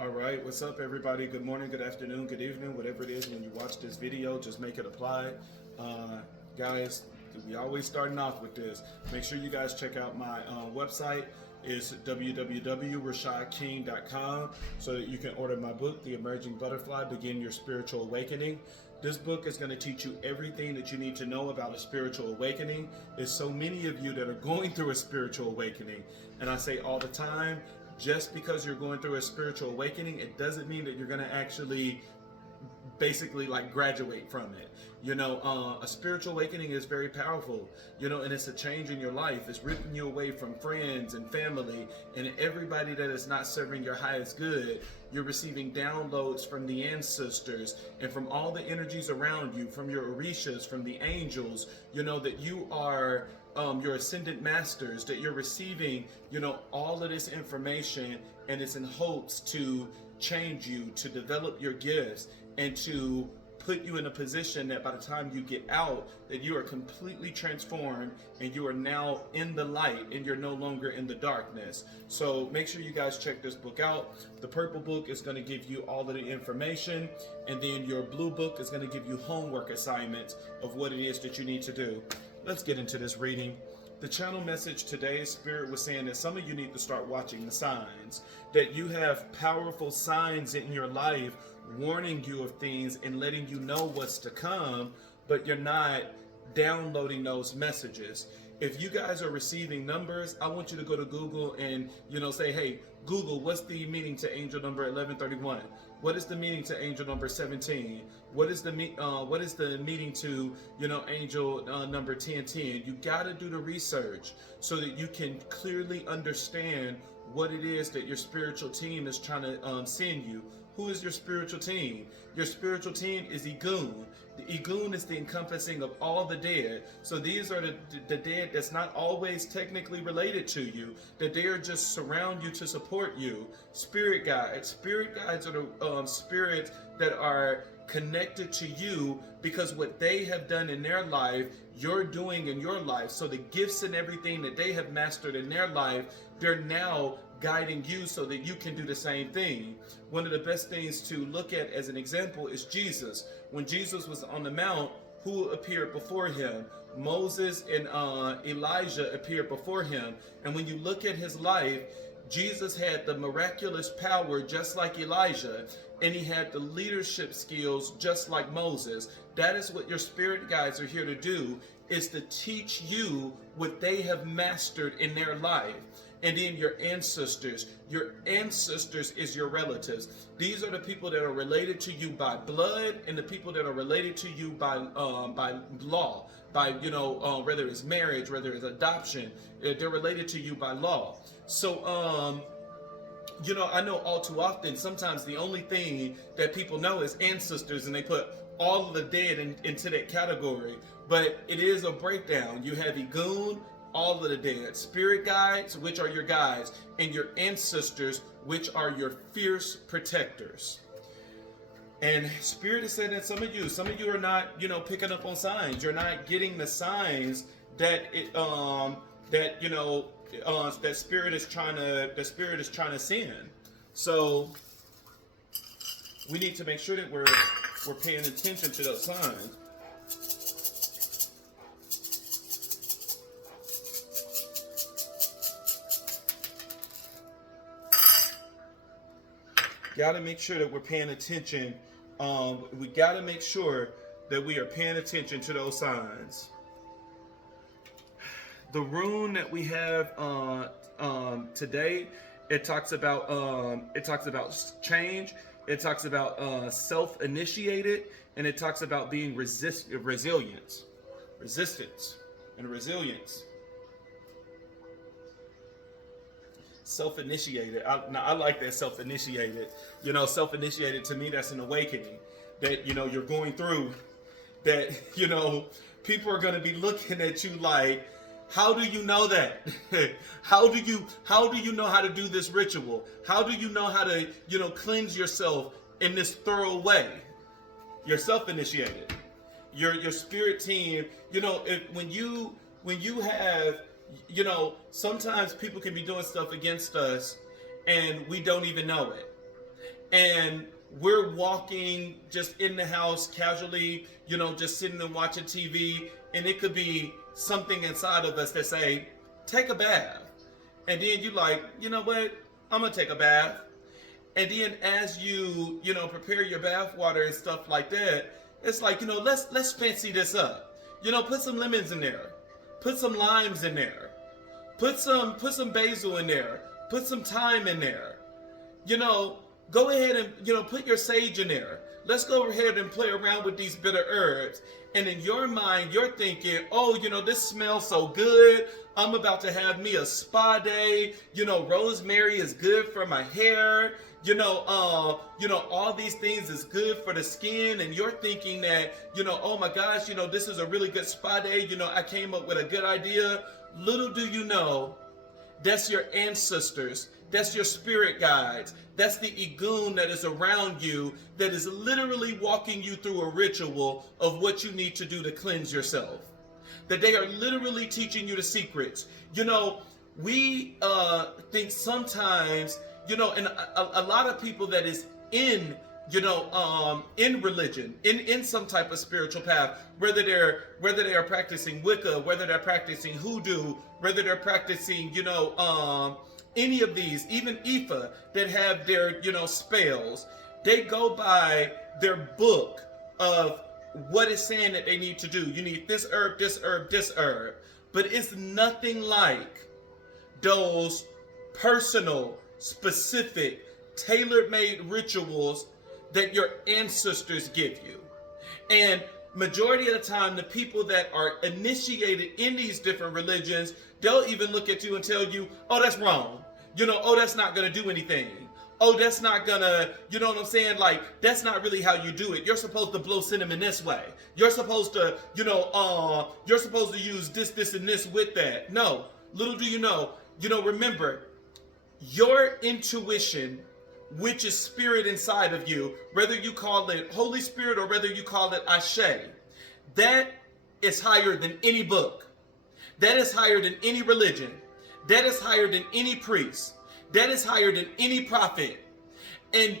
All right, what's up, everybody? Good morning, good afternoon, good evening, whatever it is when you watch this video, just make it apply. Guys, we always starting off with this. Make sure you guys check out my website. It's www.rashadking.com so that you can order my book, The Emerging Butterfly, Begin Your Spiritual Awakening. This book is going to teach you everything that you need to know about a spiritual awakening. There's so many of you that are going through a spiritual awakening. And I say all the time, just because you're going through a spiritual awakening, it doesn't mean that you're going to actually basically like graduate from it. A spiritual awakening is very powerful, and it's a change in your life. It's ripping you away from friends and family and everybody that is not serving your highest good. You're receiving downloads from the ancestors and from all the energies around you, from your orishas, from the angels, that you are your ascendant masters, that you're receiving, all of this information, and it's in hopes to change you, to develop your gifts, and to put you in a position that by the time you get out, that you are completely transformed and you are now in the light and you're no longer in the darkness. So make sure you guys check this book out. The purple book is going to give you all of the information, and then your blue book is going to give you homework assignments of what it is that you need to do. Let's get into this reading. The channel message today, Spirit was saying that some of you need to start watching the signs, that you have powerful signs in your life warning you of things and letting you know what's to come, but you're not downloading those messages. If you guys are receiving numbers, I want you to go to Google and, say, hey, Google, what's the meaning to angel number 1131? What is the meaning to angel number 17? What is the meaning to, angel number 1010? You got to do the research so that you can clearly understand what it is that your spiritual team is trying to send you. Who is your spiritual team? Your spiritual team is Igun. The Igun is the encompassing of all the dead. So these are the dead that's not always technically related to you, that they are just surround you to support you. Spirit guides. Spirit guides are the spirits that are connected to you because what they have done in their life, you're doing in your life. So the gifts and everything that they have mastered in their life, they're now guiding you so that you can do the same thing. One of the best things to look at as an example is Jesus. When Jesus was on the mount, who appeared before him? Moses and Elijah appeared before him. And when you look at his life, Jesus had the miraculous power just like Elijah, and he had the leadership skills just like Moses. That is what your spirit guides are here to do, is to teach you what they have mastered in their life. And then your ancestors is your relatives. These are the people that are related to you by blood, and the people that are related to you by law, by whether it's marriage, whether it's adoption, they're related to you by law. So I know all too often sometimes the only thing that people know is ancestors, and they put all of the dead into that category. But it is a breakdown. You have Igun, all of the dead, spirit guides, which are your guides, and your ancestors, which are your fierce protectors. And Spirit has said that some of you are not, picking up on signs. You're not getting the signs that that Spirit is trying to send. So we need to make sure that we're paying attention to those signs. Got to make sure that we're paying attention. We got to make sure that we are paying attention to those signs. The rune that we have today, it talks about change. It talks about self-initiated, and it talks about being resistance, and resilience. Self-initiated. I like that self-initiated. Self-initiated, to me, that's an awakening. That, you're going through. That, people are going to be looking at you like, how do you know that? How do you know how to do this ritual? How do you know how to, cleanse yourself in this thorough way? You're self-initiated. Your spirit team, when you have, sometimes people can be doing stuff against us and we don't even know it. and we're walking just in the house casually, just sitting and watching TV, and it could be something inside of us that say, take a bath. And then you like, you know what? I'm gonna take a bath. And then as you, prepare your bath water and stuff like that, it's like, let's fancy this up. Put some lemons in there. Put some limes in there. Put some basil in there. Put some thyme in there. Go ahead and, put your sage in there. Let's go ahead and play around with these bitter herbs. And in your mind, you're thinking, oh, this smells so good. I'm about to have me a spa day. Rosemary is good for my hair. All these things is good for the skin. And you're thinking that, oh my gosh, this is a really good spa day. I came up with a good idea. Little do you know, that's your ancestors. That's your spirit guides. That's the Igun that is around you, that is literally walking you through a ritual of what you need to do to cleanse yourself. That they are literally teaching you the secrets. We think sometimes, and a lot of people that is in religion, in some type of spiritual path, whether they are practicing Wicca, whether they're practicing hoodoo, whether they're practicing, any of these, even Ifa, that have their, spells, they go by their book of what is saying that they need to do. You need this herb, this herb, this herb. But it's nothing like those personal, specific, tailor-made rituals that your ancestors give you. And majority of the time, the people that are initiated in these different religions, they'll even look at you and tell you, oh, that's wrong. Oh, that's not going to do anything. Oh, that's not going to, you know what I'm saying? Like, that's not really how you do it. You're supposed to blow cinnamon this way. You're supposed to, you're supposed to use this, and this with that. No, little do you know, remember, your intuition, which is spirit inside of you, whether you call it Holy Spirit or whether you call it Ashe, that is higher than any book. That is higher than any religion. That is higher than any priest. That is higher than any prophet. And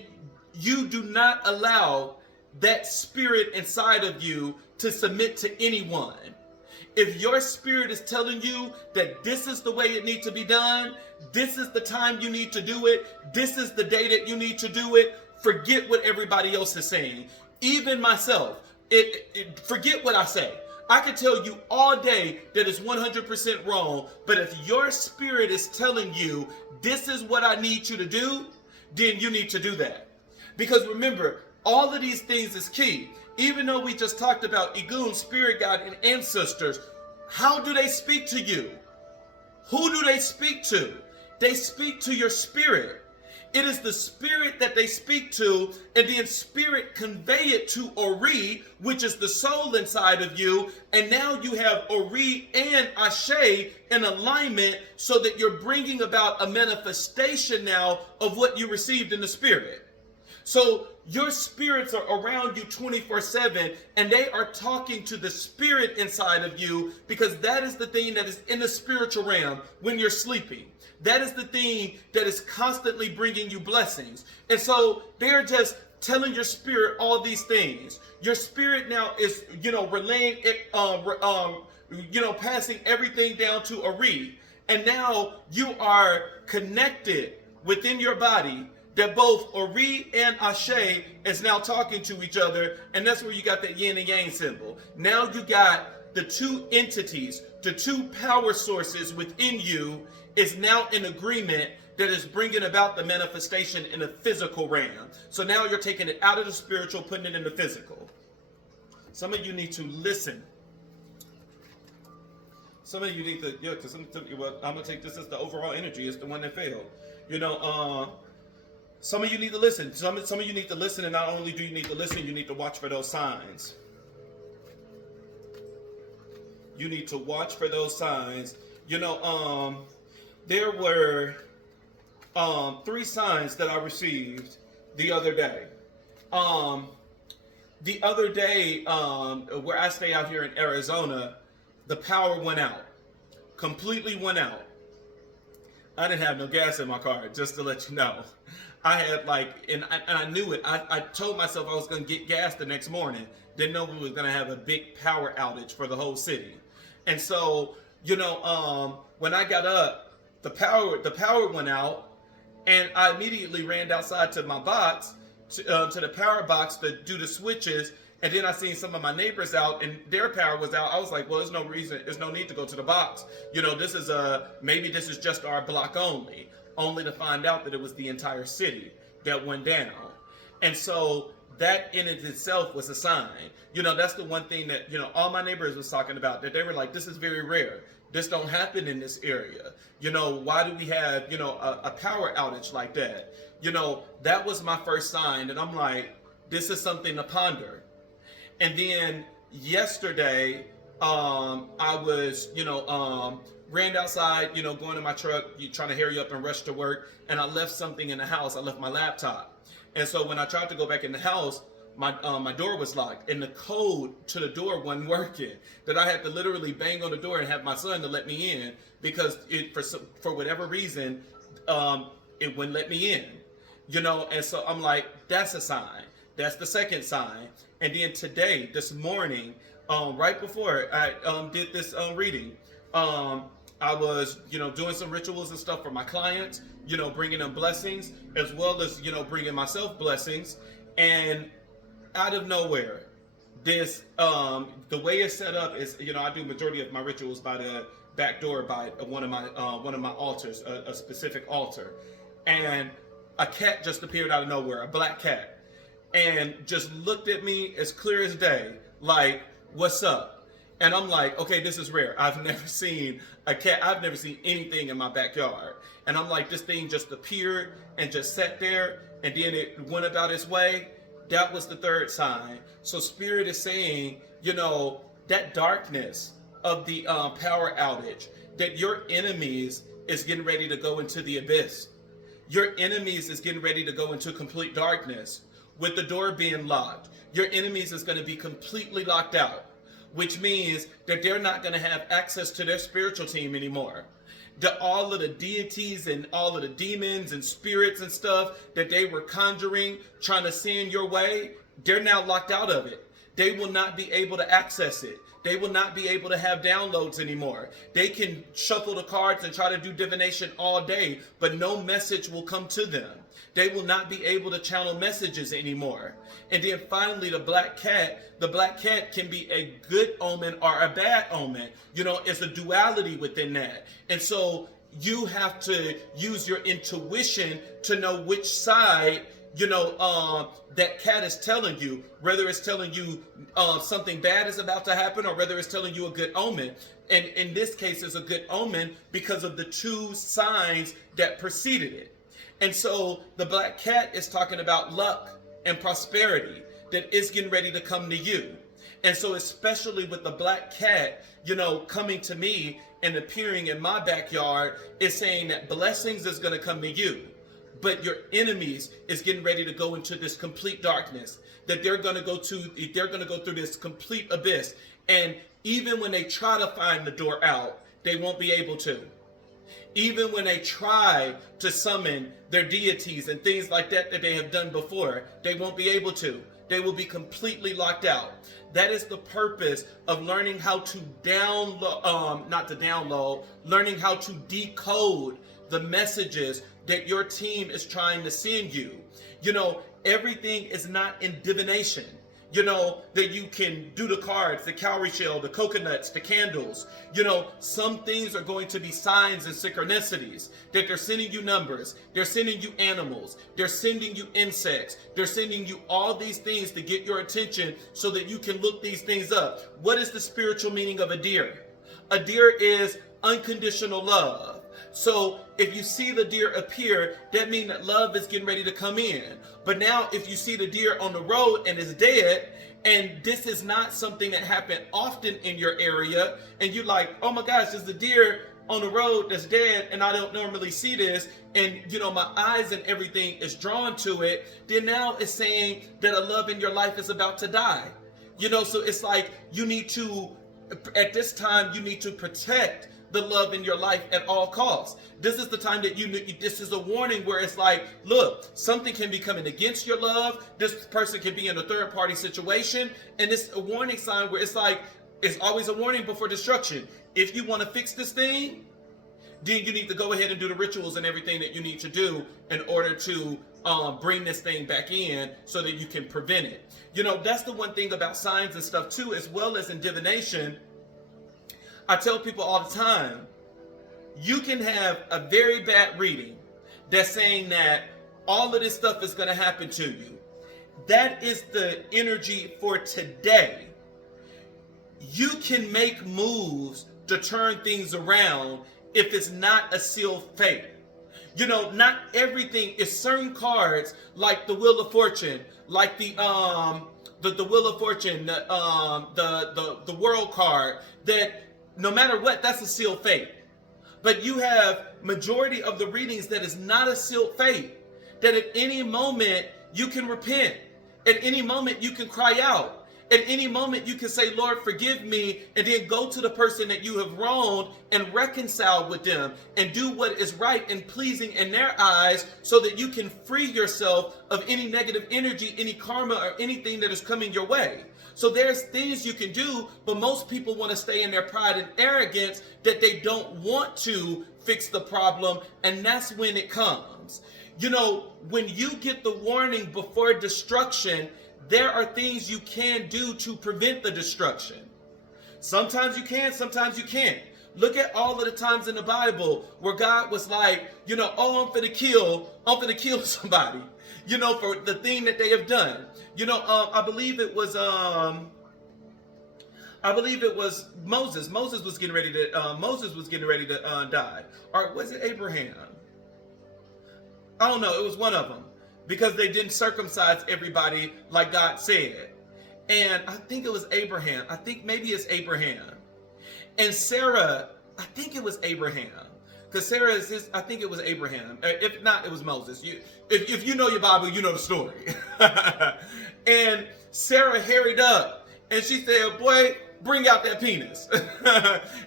you do not allow that spirit inside of you to submit to anyone. If your spirit is telling you that this is the way it needs to be done, this is the time you need to do it, this is the day that you need to do it, forget what everybody else is saying. Even myself, forget what I say. I can tell you all day that it's 100% wrong, but if your spirit is telling you this is what I need you to do, then you need to do that. Because remember, all of these things is key. Even though we just talked about Igun, spirit guide, and ancestors, how do they speak to you? Who do they speak to? They speak to your spirit. It is the spirit that they speak to, and then spirit convey it to Ori, which is the soul inside of you. And now you have Ori and Ashe in alignment so that you're bringing about a manifestation now of what you received in the spirit. So your spirits are around you 24/7, and they are talking to the spirit inside of you, because that is the thing that is in the spiritual realm when you're sleeping. That is the thing that is constantly bringing you blessings. And so they're just telling your spirit all these things. Your spirit now is, relaying it, passing everything down to Ori. And now you are connected within your body, that both Ori and Ashe is now talking to each other. And that's where you got that yin and yang symbol. Now you got the two entities, the two power sources within you is now in agreement that is bringing about the manifestation in the physical realm. So now you're taking it out of the spiritual, putting it in the physical. Some of you need to listen. Some of you need to, because I'm going to take this as the overall energy. It's the one that failed. Some of you need to listen. Some of you need to listen, and not only do you need to listen, you need to watch for those signs. You need to watch for those signs. There were 3 signs that I received the other day. The other day, where I stay out here in Arizona, the power went out. Completely went out. I didn't have no gas in my car, just to let you know. I had like, and I knew it. I told myself I was going to get gas the next morning. Didn't know we was going to have a big power outage for the whole city. And so, when I got up, the power went out, and I immediately ran outside to my box, to the power box to do the switches. And then I seen some of my neighbors out, and their power was out. I was like, well, there's no need to go to the box. This is maybe this is just our block only to find out that it was the entire city that went down. And so that in itself was a sign. That's the one thing that, all my neighbors was talking about, that they were like, this is very rare. This don't happen in this area. Why do we have, a power outage like that? That was my first sign. And I'm like, this is something to ponder. And then yesterday, I was, ran outside, going to my truck, trying to hurry up and rush to work. And I left something in the house. I left my laptop. And so when I tried to go back in the house, my door was locked, and the code to the door wasn't working. That I had to literally bang on the door and have my son to let me in, because for whatever reason, it wouldn't let me in. And so I'm like, that's a sign. That's the second sign. And then today, this morning, right before I did this reading, I was, doing some rituals and stuff for my clients, bringing them blessings, as well as, bringing myself blessings. And out of nowhere, this, the way it's set up is, I do majority of my rituals by the back door, by one of my altars, a specific altar. And a cat just appeared out of nowhere, a black cat, and just looked at me as clear as day, like, what's up? And I'm like, okay, this is rare. I've never seen a cat. I've never seen anything in my backyard. And I'm like, this thing just appeared and just sat there, and then it went about its way. That was the third sign. So Spirit is saying, that darkness of the power outage, that your enemies is getting ready to go into the abyss. Your enemies is getting ready to go into complete darkness. With the door being locked, your enemies is going to be completely locked out, which means that they're not going to have access to their spiritual team anymore. All of the deities and all of the demons and spirits and stuff that they were conjuring, trying to send your way, they're now locked out of it. They will not be able to access it. They will not be able to have downloads anymore. They can shuffle the cards and try to do divination all day, but no message will come to them. They will not be able to channel messages anymore. And then finally, the black cat can be a good omen or a bad omen. It's a duality within that. And so you have to use your intuition to know which side, that cat is telling you, whether it's telling you something bad is about to happen or whether it's telling you a good omen. And in this case, it's a good omen because of the two signs that preceded it. And so the black cat is talking about luck and prosperity that is getting ready to come to you. And so especially with the black cat, coming to me and appearing in my backyard, is saying that blessings is going to come to you. But your enemies is getting ready to go into this complete darkness, that they're going to go through this complete abyss. And even when they try to find the door out, they won't be able to. Even when they try to summon their deities and things like that that they have done before, they won't be able to. They will be completely locked out. That is the purpose of learning how to learning how to decode the messages that your team is trying to send you. Everything is not in divination. That you can do the cards, the cowrie shell, the coconuts, the candles. Some things are going to be signs and synchronicities, that they're sending you numbers, they're sending you animals, they're sending you insects, they're sending you all these things to get your attention so that you can look these things up. What is the spiritual meaning of a deer? A deer is unconditional love. So if you see the deer appear, that means that love is getting ready to come in. But now if you see the deer on the road and is dead, and this is not something that happened often in your area, and you're like, oh my gosh, there's a deer on the road that's dead, and I don't normally see this, and my eyes and everything is drawn to it, then now it's saying that a love in your life is about to die. So it's like at this time you need to protect the love in your life at all costs. This is the time that this is a warning where it's like, look, something can be coming against your love. This person can be in a third party situation. And it's a warning sign where it's like, it's always a warning before destruction. If you want to fix this thing, then you need to go ahead and do the rituals and everything that you need to do in order to bring this thing back in so that you can prevent it. You know, that's the one thing about signs and stuff too, as well as in divination. I tell people all the time, you can have a very bad reading that's saying that all of this stuff is going to happen to you. That is the energy for today. You can make moves to turn things around if it's not a sealed fate. You know, not everything is certain cards like the Wheel of Fortune, like the Wheel of Fortune, the World card, that no matter what, that's a sealed fate. But you have majority of the readings that is not a sealed fate, that at any moment you can repent. At any moment you can cry out. At any moment you can say, Lord, forgive me, and then go to the person that you have wronged and reconcile with them and do what is right and pleasing in their eyes so that you can free yourself of any negative energy, any karma, or anything that is coming your way. So there's things you can do, but most people want to stay in their pride and arrogance that they don't want to fix the problem, and that's when it comes. You know, when you get the warning before destruction, there are things you can do to prevent the destruction. Sometimes you can, sometimes you can't. Look at all of the times in the Bible where God was like, you know, oh, I'm finna kill somebody, you know, for the thing that they have done. You know, I believe it was Moses. Moses was getting ready to die. Or was it Abraham? I don't know. It was one of them. Because they didn't circumcise everybody like God said. And I think it was Abraham. I think maybe it's Abraham. And Sarah, I think it was Abraham. Because Sarah is I think it was Abraham. If not, it was Moses. If you know your Bible, you know the story. And Sarah harried up. And she said, boy, bring out that penis.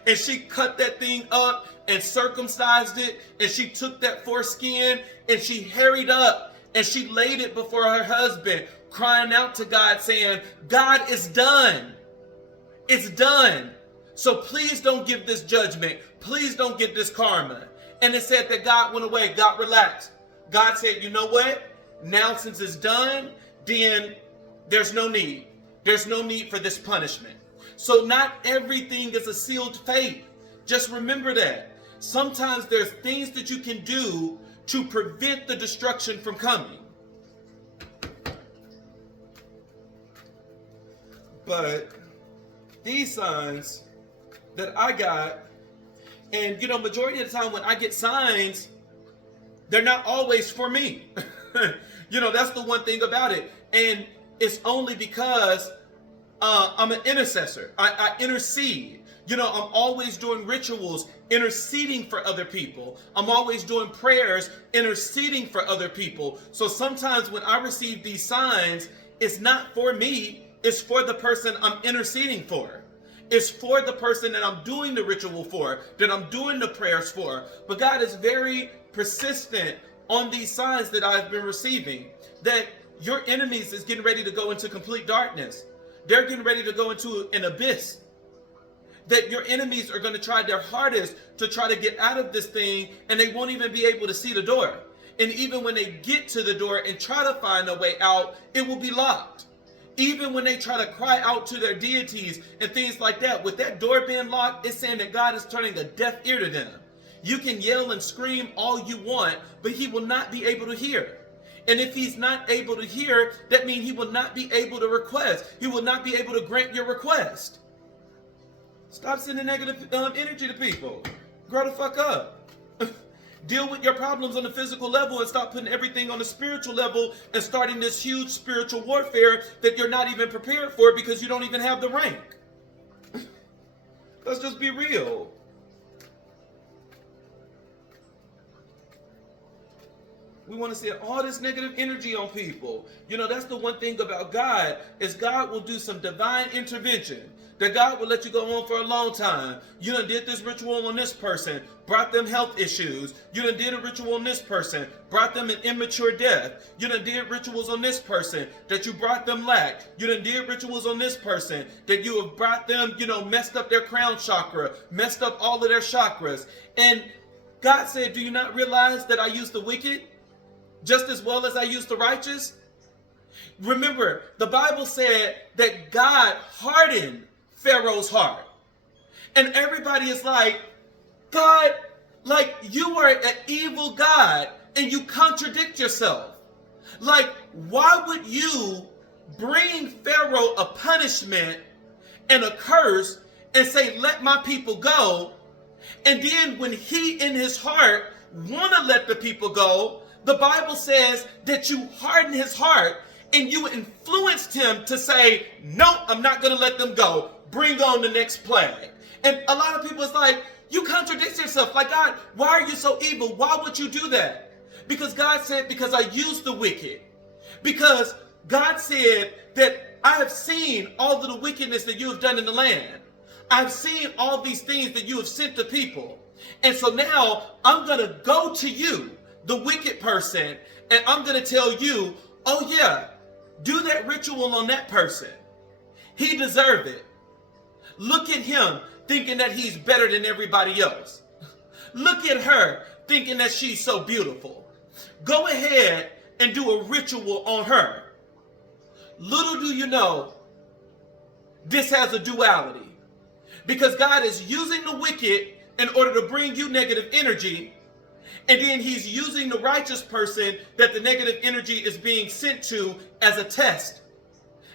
And she cut that thing up and circumcised it. And she took that foreskin and she harried up. And she laid it before her husband, crying out to God, saying, God, it's done. It's done. So please don't give this judgment. Please don't get this karma. And it said that God went away. God relaxed. God said, you know what? Now since it's done, then there's no need. There's no need for this punishment. So not everything is a sealed fate. Just remember that. Sometimes there's things that you can do to prevent the destruction from coming. But these signs that I got, and you know, majority of the time when I get signs, they're not always for me. You know, that's the one thing about it. And it's only because I'm an intercessor. I intercede. You know, I'm always doing rituals, interceding for other people. I'm always doing prayers, interceding for other people. So sometimes when I receive these signs, it's not for me, it's for the person I'm interceding for. It's for the person that I'm doing the ritual for, that I'm doing the prayers for. But God is very persistent on these signs that I've been receiving, that your enemies is getting ready to go into complete darkness. They're getting ready to go into an abyss. That your enemies are going to try their hardest to try to get out of this thing, and they won't even be able to see the door. And even when they get to the door and try to find a way out, it will be locked. Even when they try to cry out to their deities and things like that, with that door being locked, it's saying that God is turning a deaf ear to them. You can yell and scream all you want, but he will not be able to hear. And if he's not able to hear, that means he will not be able to request. He will not be able to grant your request. Stop sending negative energy to people. Grow the fuck up. Deal with your problems on the physical level and stop putting everything on the spiritual level and starting this huge spiritual warfare that you're not even prepared for because you don't even have the rank. Let's just be real. We want to see all this negative energy on people. You know, that's the one thing about God, is God will do some divine intervention. That God will let you go on for a long time. You done did this ritual on this person, brought them health issues. You done did a ritual on this person, brought them an immature death. You done did rituals on this person that you brought them lack. You done did rituals on this person that you have brought them, you know, messed up their crown chakra, messed up all of their chakras. And God said, do you not realize that I use the wicked just as well as I use the righteous? Remember, the Bible said that God hardened Pharaoh's heart. And everybody is like, God, like, you are an evil God and you contradict yourself. Like, why would you bring Pharaoh a punishment and a curse and say, let my people go? And then when he in his heart want to let the people go, the Bible says that you harden his heart and you influenced him to say, no, I'm not going to let them go. Bring on the next plague. And a lot of people is like, you contradict yourself. Like, God, why are you so evil? Why would you do that? Because God said, because I use the wicked. Because God said that I have seen all of the wickedness that you have done in the land. I've seen all these things that you have sent to people. And so now I'm going to go to you, the wicked person, and I'm going to tell you, oh yeah, do that ritual on that person. He deserved it. Look at him thinking that he's better than everybody else. Look at her thinking that she's so beautiful. Go ahead and do a ritual on her. Little do you know, this has a duality. Because God is using the wicked in order to bring you negative energy, and then he's using the righteous person that the negative energy is being sent to as a test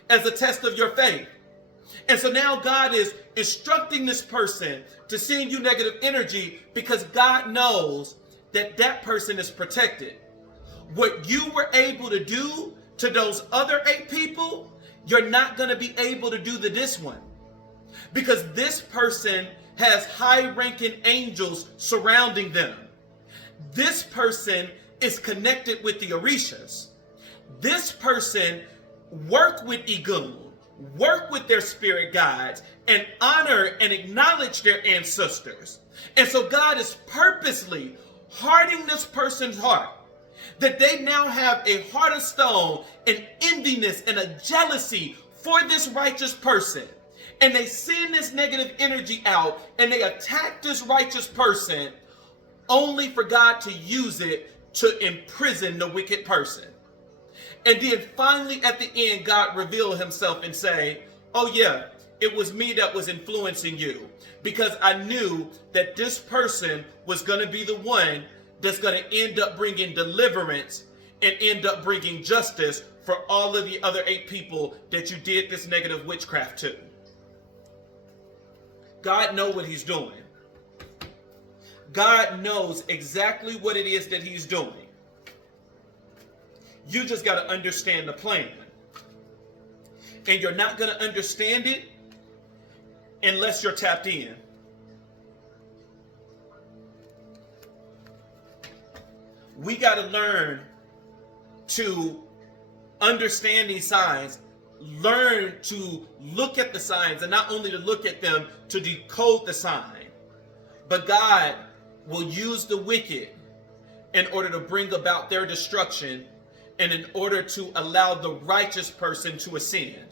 of your faith. And so now God is instructing this person to send you negative energy because God knows that that person is protected. What you were able to do to those other 8 people, you're not going to be able to do to this one. Because this person has high-ranking angels surrounding them. This person is connected with the Orishas. This person work with Igun, work with their spirit guides, and honor and acknowledge their ancestors. And so God is purposely hardening this person's heart, that they now have a heart of stone, an enviness and a jealousy for this righteous person. And they send this negative energy out and they attack this righteous person only for God to use it to imprison the wicked person. And then finally at the end, God revealed himself and say, oh yeah, it was me that was influencing you, because I knew that this person was going to be the one that's going to end up bringing deliverance and end up bringing justice for all of the other 8 people that you did this negative witchcraft to. God knows what he's doing. God knows exactly what it is that he's doing. You just got to understand the plan. And you're not going to understand it unless you're tapped in. We got to learn to understand these signs, learn to look at the signs, and not only to look at them, to decode the sign. But God will use the wicked in order to bring about their destruction and in order to allow the righteous person to ascend.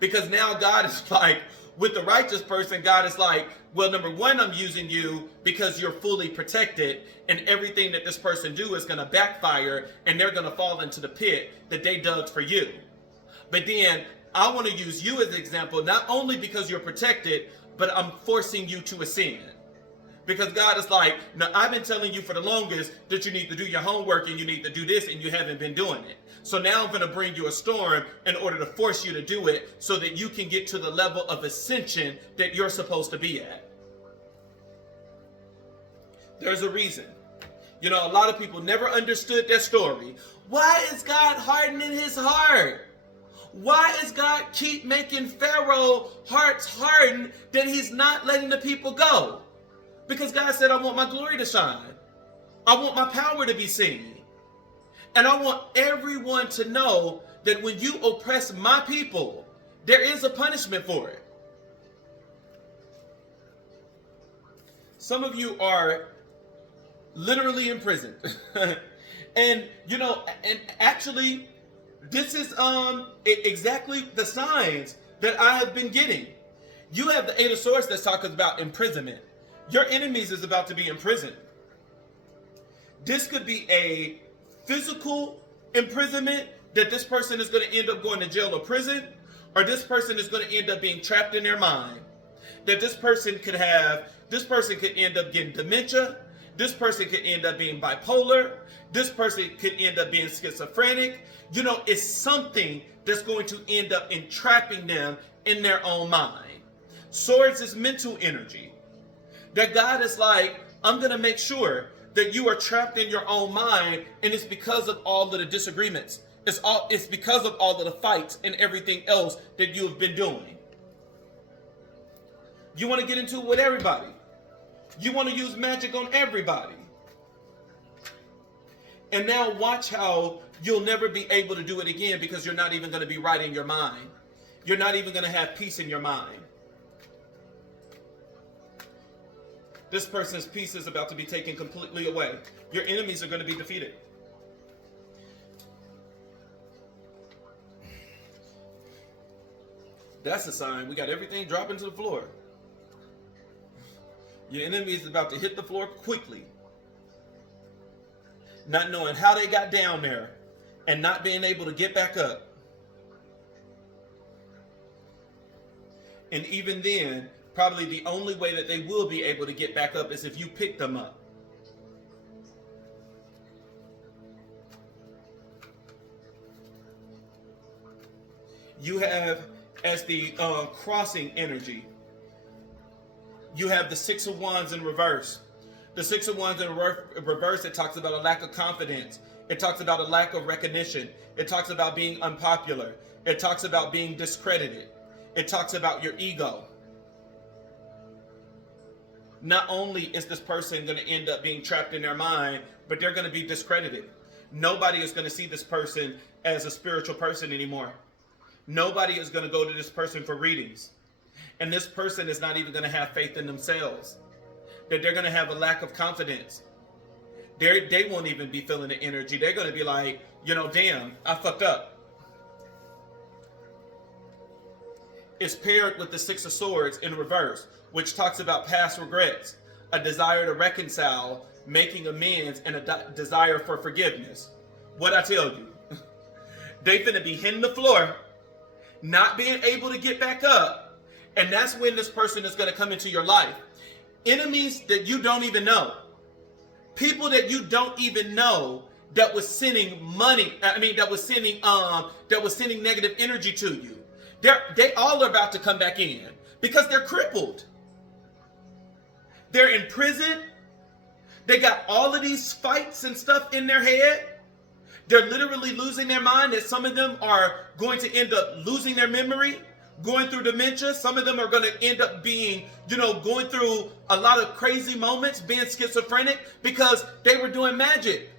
Because now God is like, with the righteous person, God is like, well, number one, I'm using you because you're fully protected, and everything that this person do is going to backfire, and they're going to fall into the pit that they dug for you. But then I want to use you as an example, not only because you're protected, but I'm forcing you to ascend. Because God is like, no, I've been telling you for the longest that you need to do your homework and you need to do this, and you haven't been doing it. So now I'm going to bring you a storm in order to force you to do it so that you can get to the level of ascension that you're supposed to be at. There's a reason. You know, a lot of people never understood that story. Why is God hardening his heart? Why is God keep making Pharaoh hearts harden that he's not letting the people go? Because God said, I want my glory to shine. I want my power to be seen. And I want everyone to know that when you oppress my people, there is a punishment for it. Some of you are literally imprisoned. And and actually this is exactly the signs that I have been getting. You have the Eight of Swords that's talking about imprisonment. Your enemies is about to be imprisoned. This could be a physical imprisonment, that this person is going to end up going to jail or prison, or this person is going to end up being trapped in their mind. That this person could end up getting dementia, this person could end up being bipolar, this person could end up being schizophrenic. It's something that's going to end up entrapping them in their own mind. Swords is mental energy. That God is like, I'm going to make sure that you are trapped in your own mind, and it's because of all of the disagreements. It's because of all of the fights and everything else that you have been doing. You want to get into it with everybody. You want to use magic on everybody. And now watch how you'll never be able to do it again, because you're not even going to be right in your mind. You're not even going to have peace in your mind. This person's peace is about to be taken completely away. Your enemies are going to be defeated. That's a sign. We got everything dropping to the floor. Your enemy is about to hit the floor quickly. Not knowing how they got down there and not being able to get back up. And even then, probably the only way that they will be able to get back up is if you pick them up. You have, as the crossing energy, you have the Six of Wands in reverse. The Six of Wands in reverse, it talks about a lack of confidence. It talks about a lack of recognition. It talks about being unpopular. It talks about being discredited. It talks about your ego. Not only is this person going to end up being trapped in their mind, but they're going to be discredited. Nobody is going to see this person as a spiritual person anymore. Nobody is going to go to this person for readings. And this person is not even going to have faith in themselves. That they're going to have a lack of confidence. They won't even be feeling the energy. They're going to be like, damn, I fucked up. It's paired with the Six of Swords in reverse, which talks about past regrets, a desire to reconcile, making amends, and a desire for forgiveness. What I tell you, they finna be hitting the floor, not being able to get back up, and that's when this person is gonna come into your life. Enemies that you don't even know, people that you don't even know that was sending money. That was sending negative energy to you. They all are about to come back in because they're crippled. They're in prison. They got all of these fights and stuff in their head. They're literally losing their mind. That some of them are going to end up losing their memory, going through dementia. Some of them are going to end up being, going through a lot of crazy moments, being schizophrenic because they were doing magic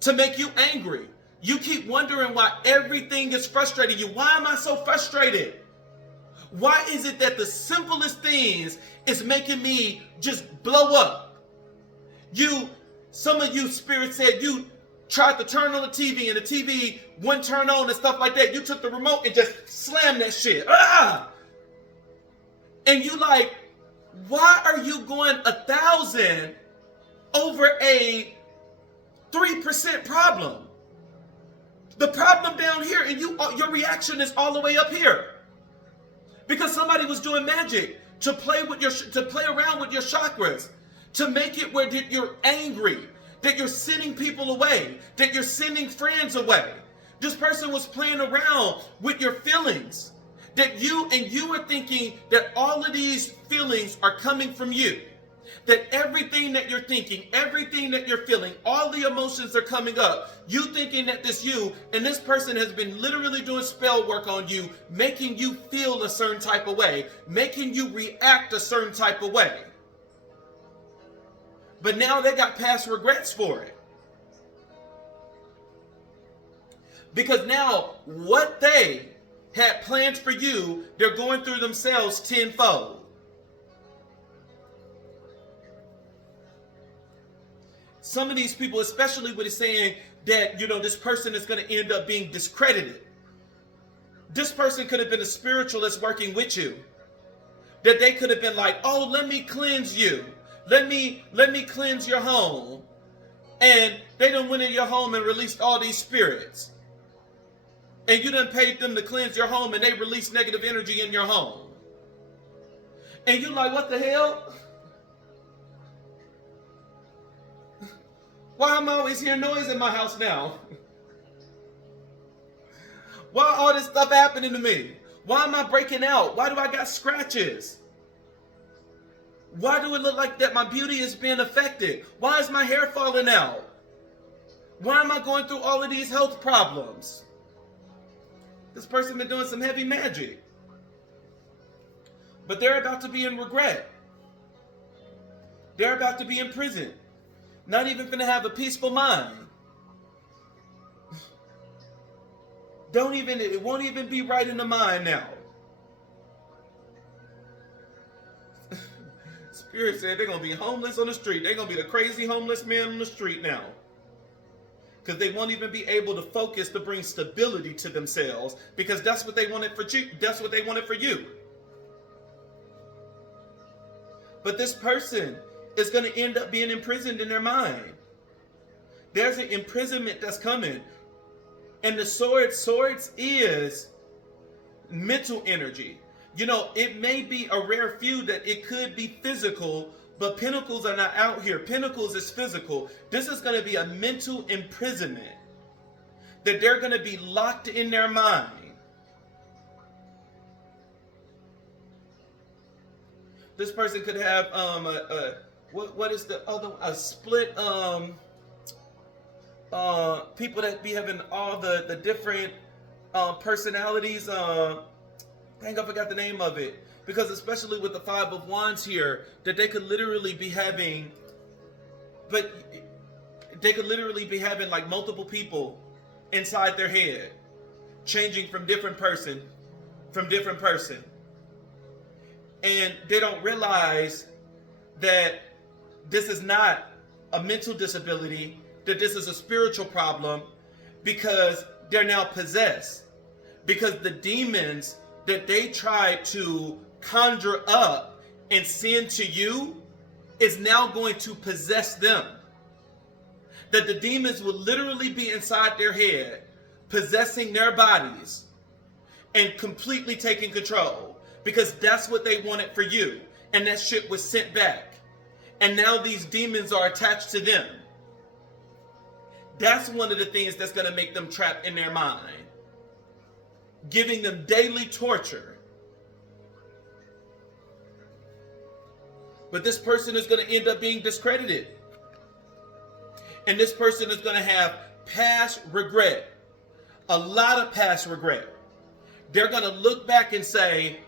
to make you angry. You keep wondering why everything is frustrating you. Why am I so frustrated? Why is it that the simplest things is making me just blow up? Some of you spirits said you tried to turn on the TV and the TV wouldn't turn on and stuff like that. You took the remote and just slammed that shit. Ah! And you like, why are you going 1,000 over a 3% problem? The problem down here, and your reaction is all the way up here. Because somebody was doing magic to play around with your chakras, to make it where you're angry, that you're sending people away, that you're sending friends away. This person was playing around with your feelings, that you are thinking that all of these feelings are coming from you. That everything that you're thinking, everything that you're feeling, all the emotions are coming up. You thinking that this you, and this person has been literally doing spell work on you, making you feel a certain type of way, making you react a certain type of way. But now they got past regrets for it. Because now what they had planned for you, they're going through themselves tenfold. Some of these people, especially with it saying that, this person is going to end up being discredited. This person could have been a spiritualist working with you. That they could have been like, oh, let me cleanse you. Let me cleanse your home. And they done went in your home and released all these spirits. And you done paid them to cleanse your home, and they released negative energy in your home. And you like, what the hell? Why am I always hearing noise in my house now? Why all this stuff happening to me? Why am I breaking out? Why do I got scratches? Why do it look like that my beauty is being affected? Why is my hair falling out? Why am I going through all of these health problems? This person been doing some heavy magic. But they're about to be in regret. They're about to be in prison. Not even going to have a peaceful mind. It won't even be right in the mind now. Spirit said they're going to be homeless on the street. They're going to be the crazy homeless man on the street now. Because they won't even be able to focus to bring stability to themselves. Because that's what they wanted for you. That's what they wanted for you. But this person is going to end up being imprisoned in their mind. There's an imprisonment that's coming. And the swords is mental energy. It may be a rare few that it could be physical, but pentacles are not out here. Pentacles is physical. This is going to be a mental imprisonment. That they're going to be locked in their mind. This person could have what is the other, a split people that be having all the different personalities. Dang, I forgot the name of it. Because especially with the Five of Wands here, that they could literally be having, like multiple people inside their head, changing from different person. And they don't realize that this is not a mental disability, that this is a spiritual problem, because they're now possessed. Because the demons that they tried to conjure up and send to you is now going to possess them. That the demons will literally be inside their head, possessing their bodies and completely taking control. Because that's what they wanted for you. And that shit was sent back. And now these demons are attached to them. That's one of the things that's going to make them trapped in their mind. Giving them daily torture. But this person is going to end up being discredited. And this person is going to have past regret. A lot of past regret. They're going to look back and say,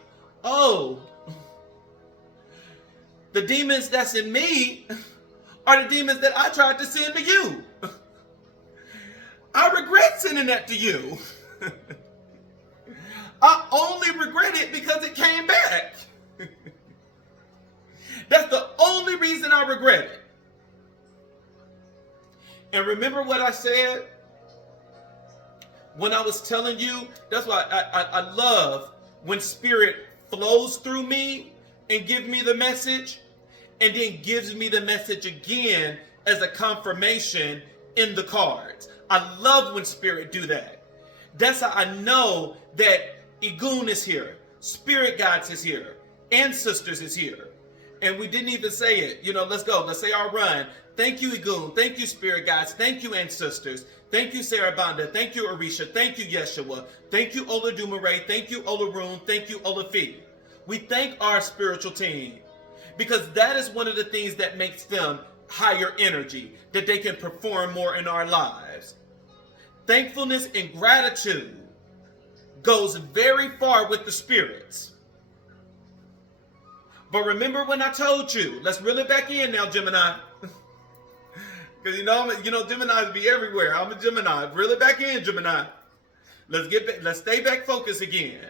oh, the demons that's in me are the demons that I tried to send to you. I regret sending that to you. I only regret it because it came back. That's the only reason I regret it. And remember what I said when I was telling you? That's why I love when Spirit flows through me and gives me the message, and then gives me the message again as a confirmation in the cards. I love when Spirit do that. That's how I know that Igun is here, Spirit Guides is here, Ancestors is here. And we didn't even say it. Let's go. Let's say our run. Thank you, Igun. Thank you, Spirit Guides. Thank you, Ancestors. Thank you, Sarabanda. Thank you, Orisha. Thank you, Yeshua. Thank you, Oladumare. Thank you, Olarun. Thank you, Olafi. We thank our spiritual team, because that is one of the things that makes them higher energy, that they can perform more in our lives. Thankfulness and gratitude goes very far with the spirits. But remember when I told you, let's reel it back in now, Gemini. Because Geminis be everywhere. I'm a Gemini. Reel it back in, Gemini. Let's stay back focused again.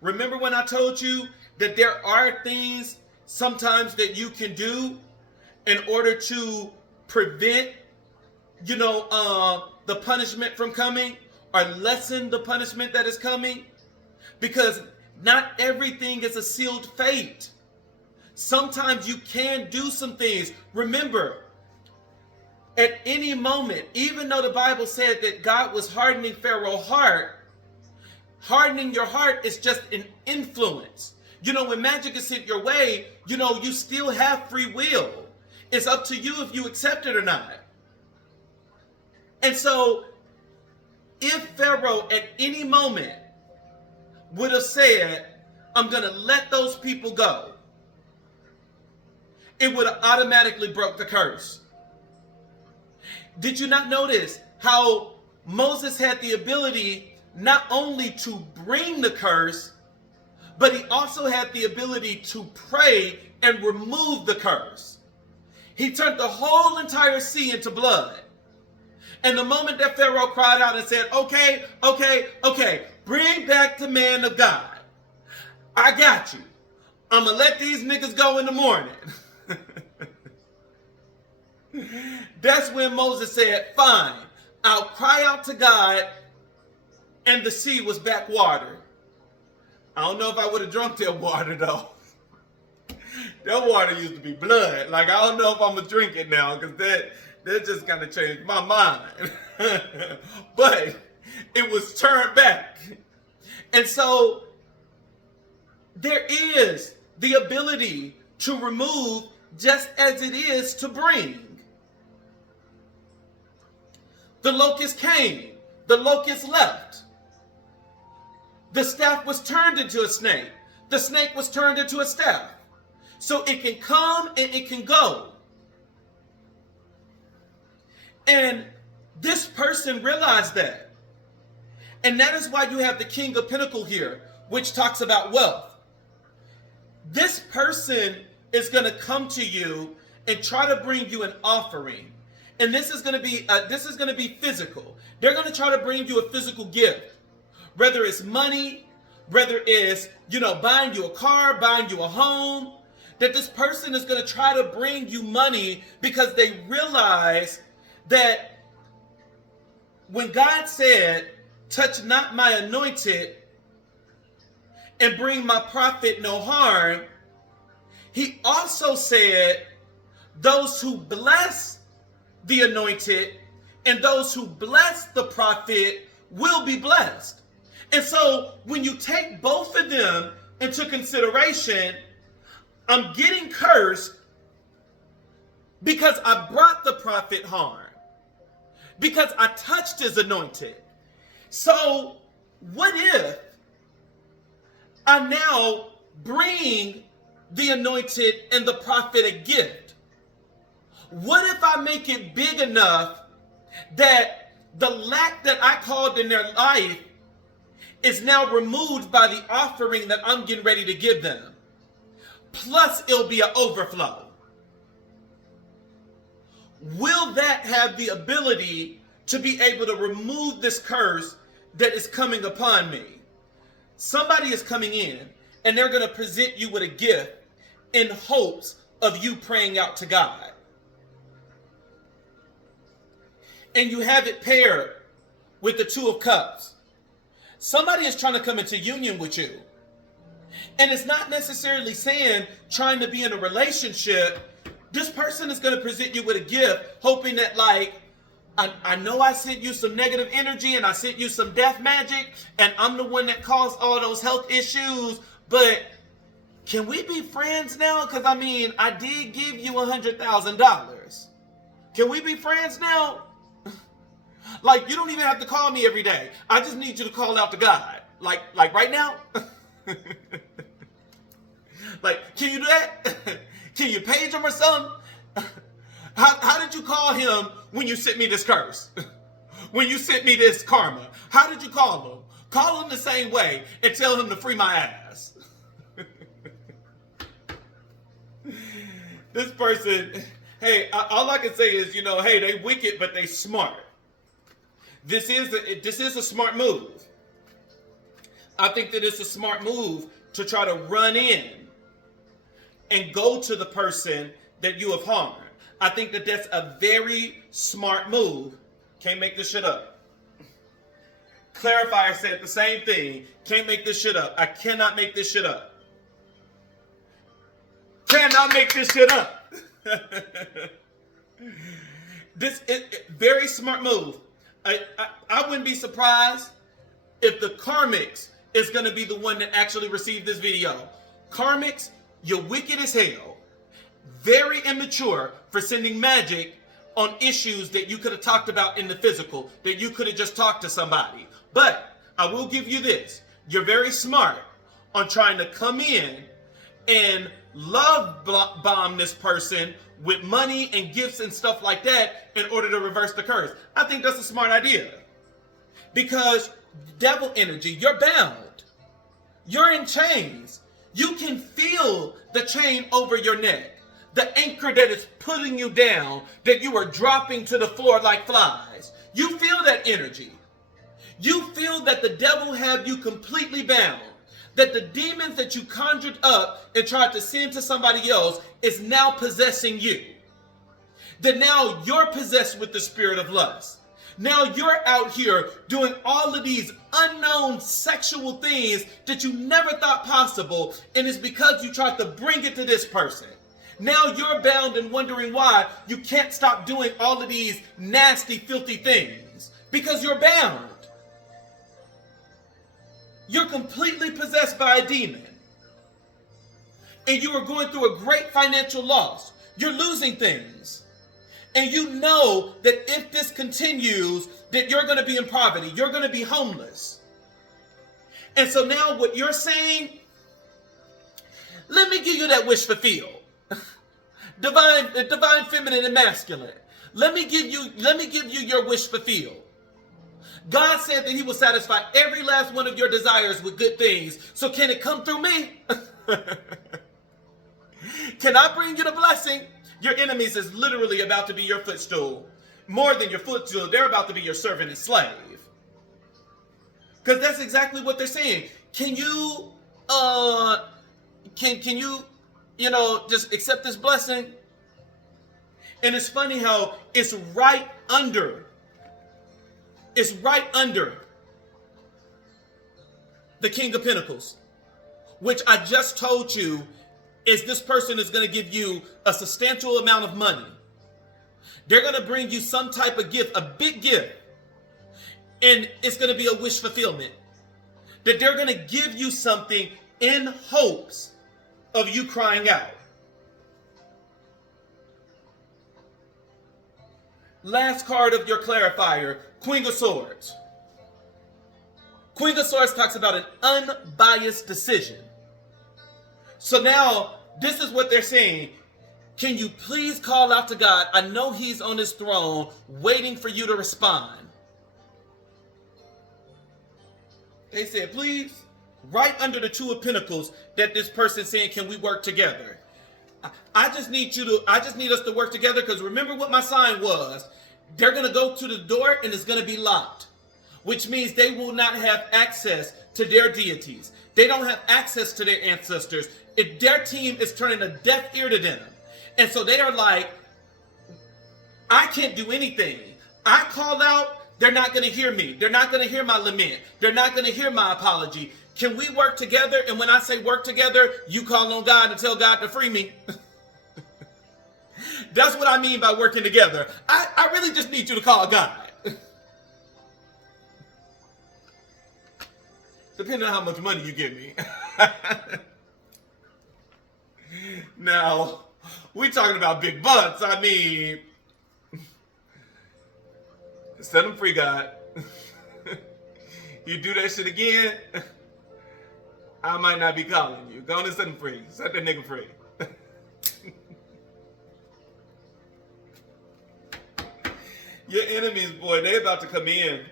Remember when I told you that there are things sometimes that you can do in order to prevent, the punishment from coming, or lessen the punishment that is coming? Because not everything is a sealed fate. Sometimes you can do some things. Remember, at any moment, even though the Bible said that God was hardening Pharaoh's heart, hardening your heart is just an influence. When magic is sent your way, you still have free will. It's up to you if you accept it or not. And so, if Pharaoh at any moment would have said, I'm going to let those people go, it would have automatically broke the curse. Did you not notice how Moses had the ability not only to bring the curse, but he also had the ability to pray and remove the curse? He turned the whole entire sea into blood. And the moment that Pharaoh cried out and said, okay, bring back the man of God. I got you. I'm going to let these niggas go in the morning. That's when Moses said, fine, I'll cry out to God, and the sea was back water. I don't know if I would have drunk that water, though. That water used to be blood. I don't know if I'm going to drink it now, because that just kind of changed my mind. But it was turned back. And so there is the ability to remove just as it is to bring. The locust came. The locust left. The staff was turned into a snake. The snake was turned into a staff. So it can come and it can go. And this person realized that. And that is why you have the King of Pentacles here, which talks about wealth. This person is going to come to you and try to bring you an offering. And this is going to be physical. They're going to try to bring you a physical gift. Whether it's money, whether it's, buying you a car, buying you a home, that this person is going to try to bring you money because they realize that when God said, touch not my anointed and bring my prophet no harm, he also said, those who bless the anointed and those who bless the prophet will be blessed. And so when you take both of them into consideration, I'm getting cursed because I brought the prophet harm, because I touched his anointed. So what if I now bring the anointed and the prophet a gift? What if I make it big enough that the lack that I caused in their life is now removed by the offering that I'm getting ready to give them? Plus, it'll be an overflow. Will that have the ability to be able to remove this curse that is coming upon me? Somebody is coming in and they're going to present you with a gift in hopes of you praying out to God. And you have it paired with the Two of Cups. Somebody is trying to come into union with you. And it's not necessarily saying trying to be in a relationship. This person is going to present you with a gift, hoping that I know I sent you some negative energy and I sent you some death magic and I'm the one that caused all those health issues, but can we be friends now? Because I did give you $100,000. Can we be friends now? You don't even have to call me every day. I just need you to call out to God. Like right now? Can you do that? Can you page him or something? How did you call him when you sent me this curse? When you sent me this karma? How did you call him? Call him the same way and tell him to free my ass. This person, Hey, all I can say is, hey, they wicked, but they smart. This is a smart move. I think that it's a smart move to try to run in and go to the person that you have harmed. I think that that's a very smart move. Can't make this shit up. Clarifier said the same thing. Can't make this shit up. I cannot make this shit up. Cannot make this shit up. This is very smart move. I wouldn't be surprised if the Karmics is going to be the one that actually received this video. Karmics, you're wicked as hell. Very immature for sending magic on issues that you could have talked about in the physical, that you could have just talked to somebody. But I will give you this. You're very smart on trying to come in and love bomb this person with money and gifts and stuff like that in order to reverse the curse. I think that's a smart idea. Because devil energy, you're bound. You're in chains. You can feel the chain over your neck. The anchor that is pulling you down, that you are dropping to the floor like flies. You feel that energy. You feel that the devil have you completely bound. That the demons that you conjured up and tried to send to somebody else is now possessing you. That now you're possessed with the spirit of lust. Now you're out here doing all of these unknown sexual things that you never thought possible, and it's because you tried to bring it to this person. Now you're bound and wondering why you can't stop doing all of these nasty, filthy things. Because you're bound. You're completely possessed by a demon. And you are going through a great financial loss. You're losing things. And you know that if this continues, that you're going to be in poverty. You're going to be homeless. And so now what you're saying, let me give you that wish fulfilled. Divine feminine and masculine. Let me give you your wish fulfilled. God said that he will satisfy every last one of your desires with good things. So can it come through me? Can I bring you the blessing? Your enemies is literally about to be your footstool. More than your footstool, they're about to be your servant and slave. Because that's exactly what they're saying. Can you, just accept this blessing? And it's funny how it's right under the King of Pentacles, which I just told you is this person is going to give you a substantial amount of money. They're going to bring you some type of gift, a big gift, and it's going to be a wish fulfillment. That they're going to give you something in hopes of you crying out. Last card of your clarifier, Queen of Swords. Queen of Swords talks about an unbiased decision. So now, this is what they're saying. Can you please call out to God? I know he's on his throne waiting for you to respond. They said, please, right under the Two of Pentacles, that this person's saying, can we work together? I just need us to work together, because remember what my sign was. They're going to go to the door and it's going to be locked, which means they will not have access to their deities. They don't have access to their ancestors. If their team is turning a deaf ear to them. And so they are like, I can't do anything. I call out, they're not going to hear me. They're not going to hear my lament. They're not going to hear my apology. Can we work together? And when I say work together, you call on God and tell God to free me. That's what I mean by working together. I really just need you to call God. Depending on how much money you give me. Now, we talking about big bucks. I mean, set them free, God. You do that shit again, I might not be calling you. Go on and set them free. Set that nigga free. Your enemies, boy, they about to come in.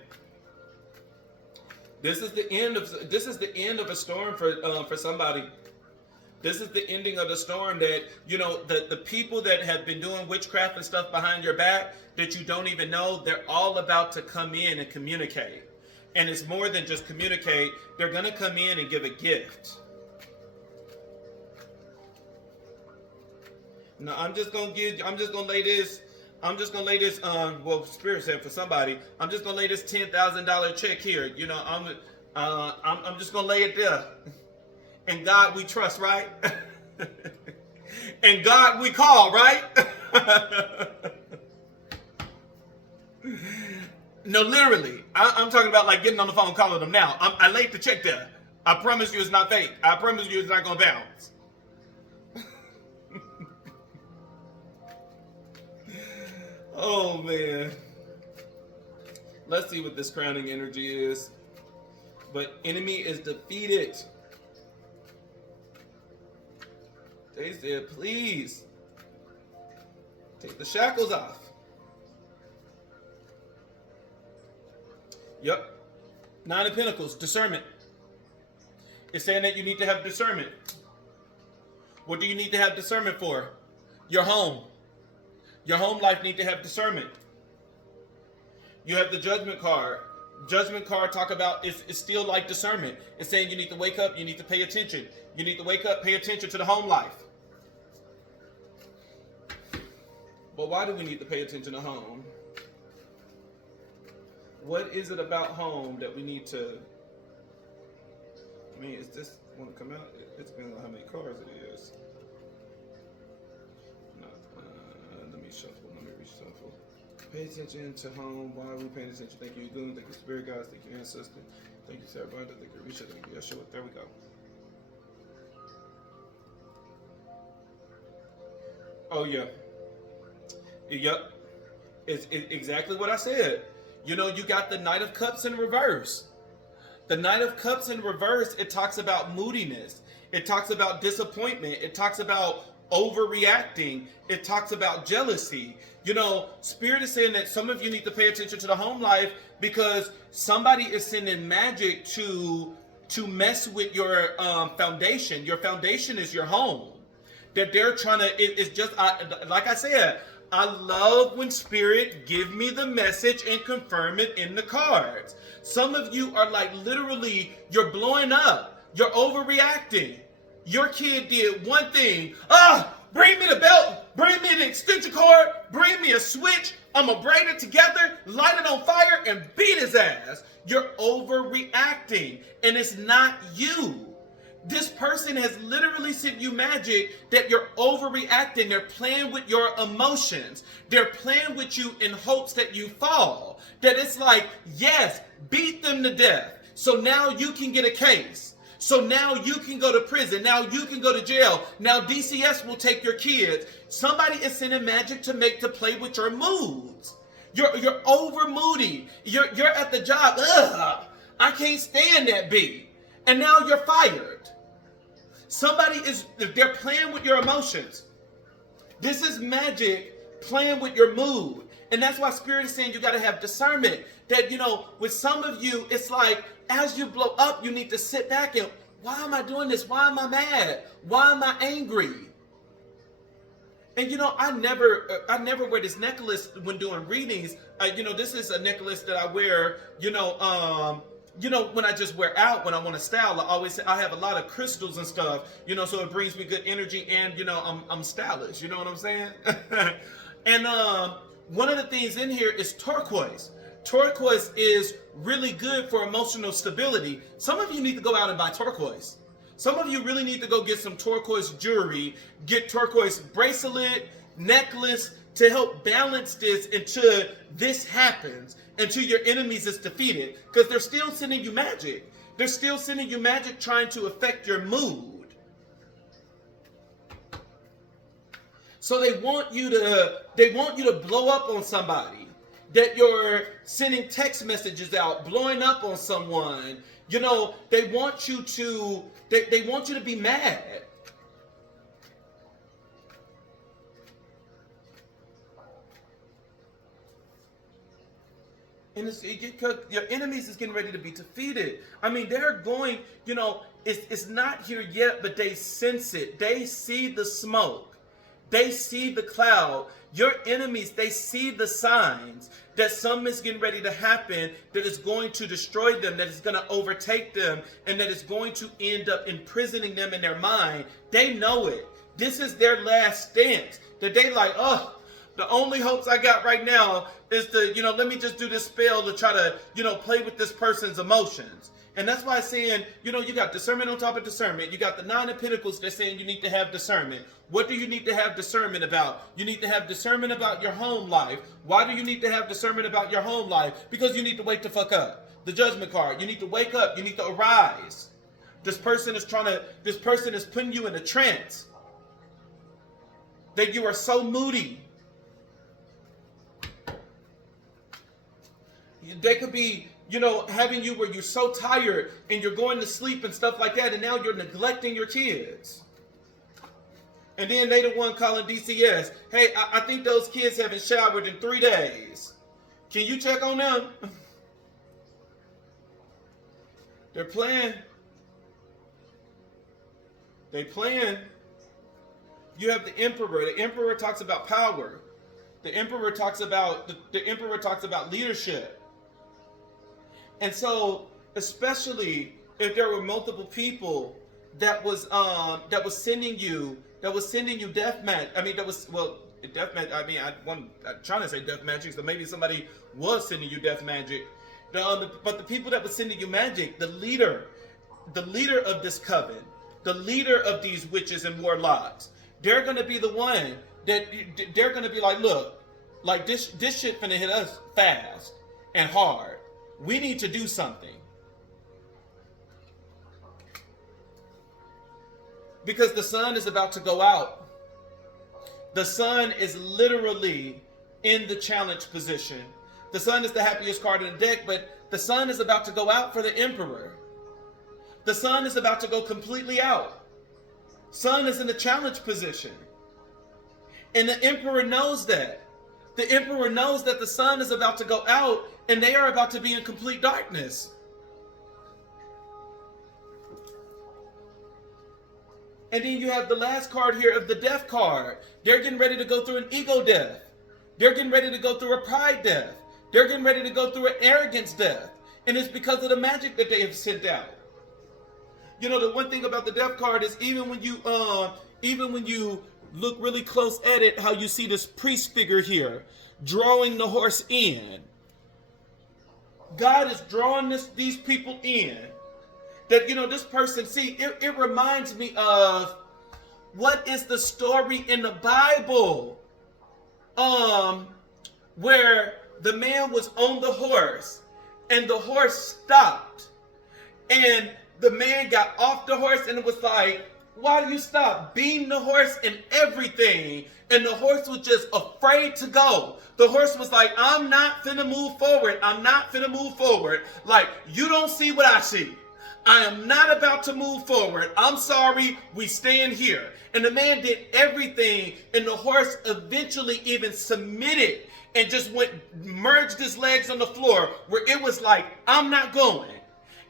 This is the end of a storm for somebody. This is the ending of the storm that, the people that have been doing witchcraft and stuff behind your back that you don't even know, they're all about to come in and communicate. And it's more than just communicate. They're going to come in and give a gift. No, I'm just going to lay this, well, Spirit said for somebody, I'm just going to lay this $10,000 check here. I'm just going to lay it there. And God we trust, right? And God we call, right? No, literally. I'm talking about like getting on the phone calling them now. I laid the check there. I promise you it's not fake. I promise you it's not going to bounce. Oh, man. Let's see what this crowning energy is. But enemy is defeated. They said, please take the shackles off. Yep. 9 of Pentacles, discernment. It's saying that you need to have discernment. What do you need to have discernment for? Your home. Your home life needs to have discernment. You have the judgment card. Judgment card talk about it's still like discernment. It's saying you need to wake up, you need to pay attention. You need to wake up, pay attention to the home life. But why do we need to pay attention to home? What is it about home that we need to... I mean, is this want to come out? It depends on how many cards it is. Let me shuffle. Let me reshuffle. Pay attention to home. Why are we paying attention? Thank you, Goon. Thank you, Spirit Guides. Thank you, Ancestry. Thank you, Sarah Binder. Thank you, Risha. Thank you, Yeshua. There we go. Oh, yeah. Yep. It's exactly what I said. You got the Knight of Cups in reverse. The Knight of Cups in reverse, it talks about moodiness. It talks about disappointment. It talks about overreacting. It talks about jealousy. Spirit is saying that some of you need to pay attention to the home life because somebody is sending magic to mess with your foundation. Your foundation is your home. That they're trying to, it's just, like I said, I love when Spirit give me the message and confirm it in the cards. Some of you are like literally, you're blowing up. You're overreacting. Your kid did one thing. Bring me the belt. Bring me the extension cord. Bring me a switch. I'm going to braid it together, light it on fire, and beat his ass. You're overreacting. And it's not you. This person has literally sent you magic that you're overreacting. They're playing with your emotions. They're playing with you in hopes that you fall. That it's like, yes, beat them to death. So now you can get a case. So now you can go to prison. Now you can go to jail. Now DCS will take your kids. Somebody is sending magic to play with your moods. You're over moody. You're at the job. Ugh, I can't stand that beat. And now you're fired. They're playing with your emotions. This is magic playing with your mood. And that's why Spirit is saying you got to have discernment. That, with some of you, it's like, as you blow up, you need to sit back and, why am I doing this? Why am I mad? Why am I angry? And, I never wear this necklace when doing readings. This is a necklace that I wear, when I just wear out, when I want to style, I always say I have a lot of crystals and stuff, so it brings me good energy and, I'm stylish. You know what I'm saying? And one of the things in here is turquoise. Turquoise is really good for emotional stability. Some of you need to go out and buy turquoise. Some of you really need to go get some turquoise jewelry, get turquoise bracelet, necklace to help balance this until this happens. Until your enemies is defeated. Because they're still sending you magic. They're still sending you magic trying to affect your mood. So they want you to blow up on somebody. That you're sending text messages out, blowing up on someone. They want you to be mad. And your enemies is getting ready to be defeated. I mean, they're going, it's not here yet, but they sense it. They see the smoke. They see the cloud. Your enemies, they see the signs that something is getting ready to happen that is going to destroy them, that is going to overtake them, and that is going to end up imprisoning them in their mind. They know it. This is their last stance. That they like, oh, the only hopes I got right now is to, let me just do this spell to try to, play with this person's emotions. And that's why I'm saying, you got discernment on top of discernment. You got the 9 of Pentacles that's saying you need to have discernment. What do you need to have discernment about? You need to have discernment about your home life. Why do you need to have discernment about your home life? Because you need to wake the fuck up. The Judgment card. You need to wake up. You need to arise. This person is putting you in a trance. That you are so moody. They could be, having you where you're so tired and you're going to sleep and stuff like that, and now you're neglecting your kids. And then they the one calling DCS. Hey, I think those kids haven't showered in 3 days. Can you check on them? They're playing. They playing. You have the Emperor. The Emperor talks about power. The Emperor talks about leadership. And so, especially if there were multiple people that was sending you death magic. I mean, death magic. I mean, I'm trying to say death magic, so maybe somebody was sending you death magic. But the people that were sending you magic, the leader of this coven, the leader of these witches and warlocks, they're gonna be the one that they're gonna be like, look, like this shit finna hit us fast and hard. We need to do something. Because the sun is about to go out. The sun is literally in the challenge position. The sun is the happiest card in the deck, but the sun is about to go out for the Emperor. The sun is about to go completely out. Sun is in the challenge position. And the Emperor knows that. The Emperor knows that the sun is about to go out and they are about to be in complete darkness. And then you have the last card here of the death card. They're getting ready to go through an ego death. They're getting ready to go through a pride death. They're getting ready to go through an arrogance death. And it's because of the magic that they have sent out. The one thing about the death card is even when you look really close at it, how you see this priest figure here, drawing the horse in. God is drawing these people in. That, this person, see, it reminds me of, what is the story in the Bible? Where the man was on the horse, and the horse stopped. And the man got off the horse, and it was like, why do you stop? Beating the horse and everything. And the horse was just afraid to go. The horse was like, I'm not finna move forward. I'm not finna move forward. Like, you don't see what I see. I am not about to move forward. I'm sorry, we stand here. And the man did everything, and the horse eventually even submitted and just merged his legs on the floor, where it was like, I'm not going.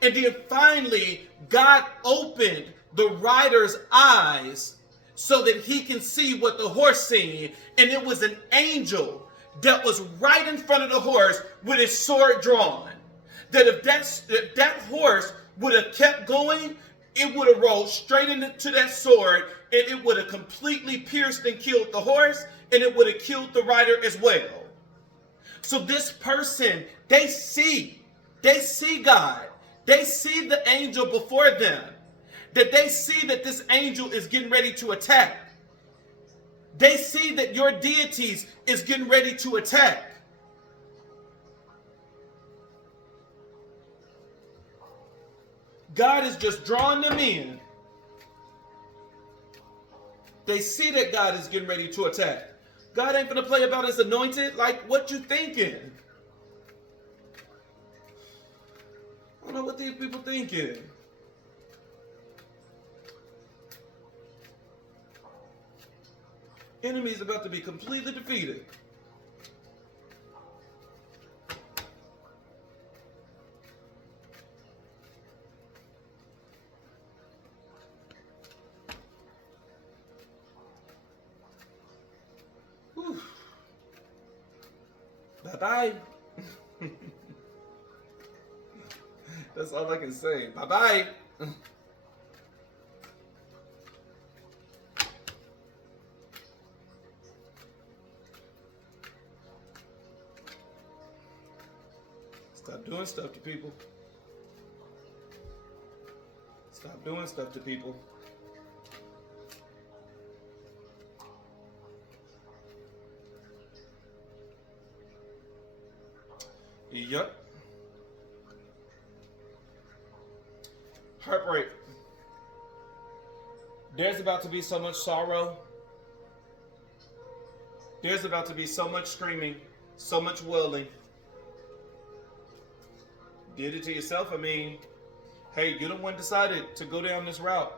And then finally, God opened the rider's eyes so that he can see what the horse seen. And it was an angel that was right in front of the horse with his sword drawn. That if that horse would have kept going, it would have rolled straight into that sword, and it would have completely pierced and killed the horse, and it would have killed the rider as well. So this person, they see God. They see the angel before them. That they see that this angel is getting ready to attack. They see that your deities is getting ready to attack. God is just drawing them in. They see that God is getting ready to attack. God ain't gonna play about his anointed. Like, what you thinking? I don't know what these people thinking. Enemy is about to be completely defeated. Bye-bye. That's all I can say. Bye-bye. Stop doing stuff to people. Stop doing stuff to people. Yep. Heartbreak. There's about to be so much sorrow. There's about to be so much screaming, so much wailing. Did it to yourself. I mean, hey, you're the one decided to go down this route.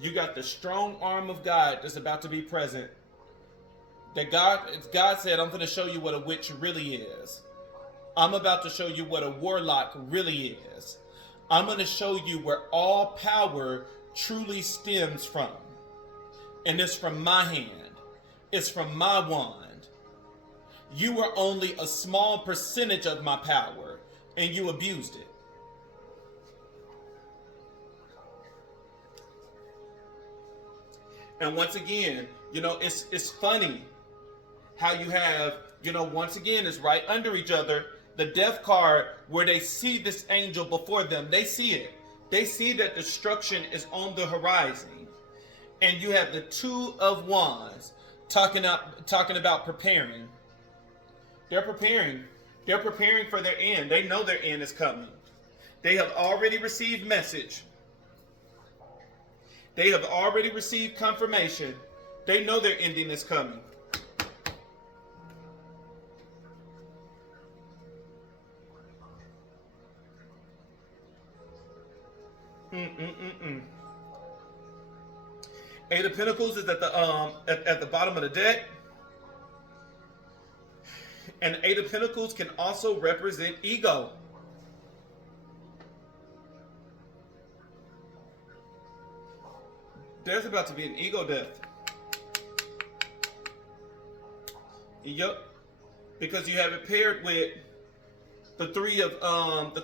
You got the strong arm of God that's about to be present. That God said, I'm going to show you what a witch really is. I'm about to show you what a warlock really is. I'm going to show you where all power truly stems from. And it's from my hand. It's from my wand. You were only a small percentage of my power, and you abused it. And once again, it's funny how you have, once again, it's right under each other, the death card where they see this angel before them. They see it. They see that destruction is on the horizon. And you have the Two of Wands talking about preparing. They're preparing. They're preparing for their end. They know their end is coming. They have already received message. They have already received confirmation. They know their ending is coming. Eight of Pentacles is at the bottom of the deck. And Eight of Pentacles can also represent ego. There's about to be an ego death. Yep. Because you have it paired with the three of wands,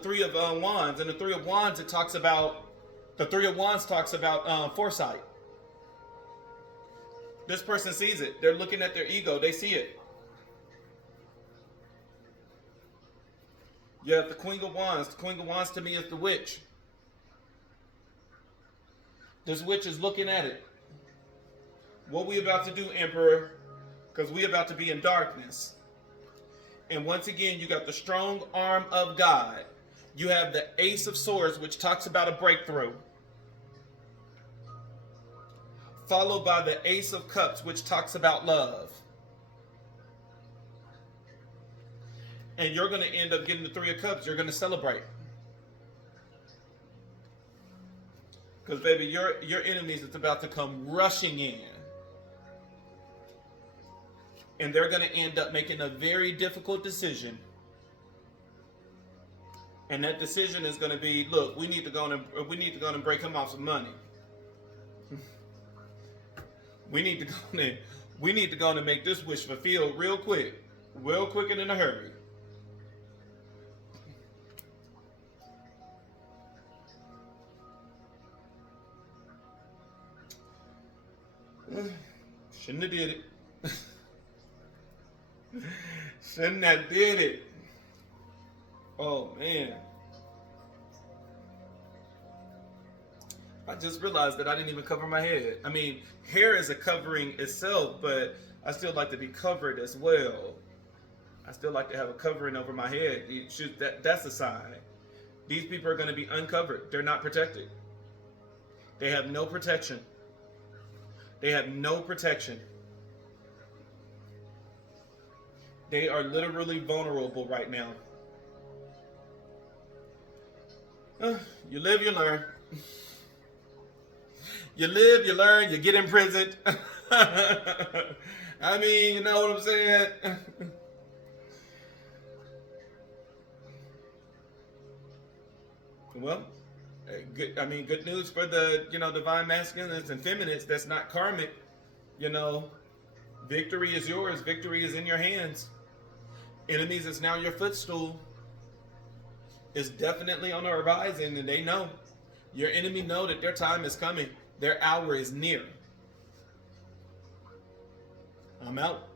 and the Three of Wands talks about foresight. This person sees it. They're looking at their ego. They see it. You have the Queen of Wands. The Queen of Wands to me is the witch. This witch is looking at it. What we about to do, Emperor? Because we about to be in darkness. And once again, you got the strong arm of God. You have the Ace of Swords, which talks about a breakthrough. Followed by the Ace of Cups, which talks about love. And you're going to end up getting the Three of Cups. You're going to celebrate. Because, baby, your enemies is about to come rushing in. And they're going to end up making a very difficult decision. And that decision is going to be, look, we need to go and break him off some money. We need to go and make this wish fulfilled real quick and in a hurry. Shouldn't have did it. Shouldn't have did it. Oh man. I just realized that I didn't even cover my head. I mean, hair is a covering itself, but I still like to be covered as well. I still like to have a covering over my head. That's a sign. These people are going to be uncovered. They're not protected. They have no protection. They have no protection. They are literally vulnerable right now. You live, you learn. You live, you learn, you get imprisoned. I mean, you know what I'm saying? Well, good news for the, divine masculines and feminines. That's not karmic. Victory is yours. Victory is in your hands. Enemies is now your footstool. Is definitely on the horizon, and they know. Your enemy know that their time is coming. Their hour is near. I'm out.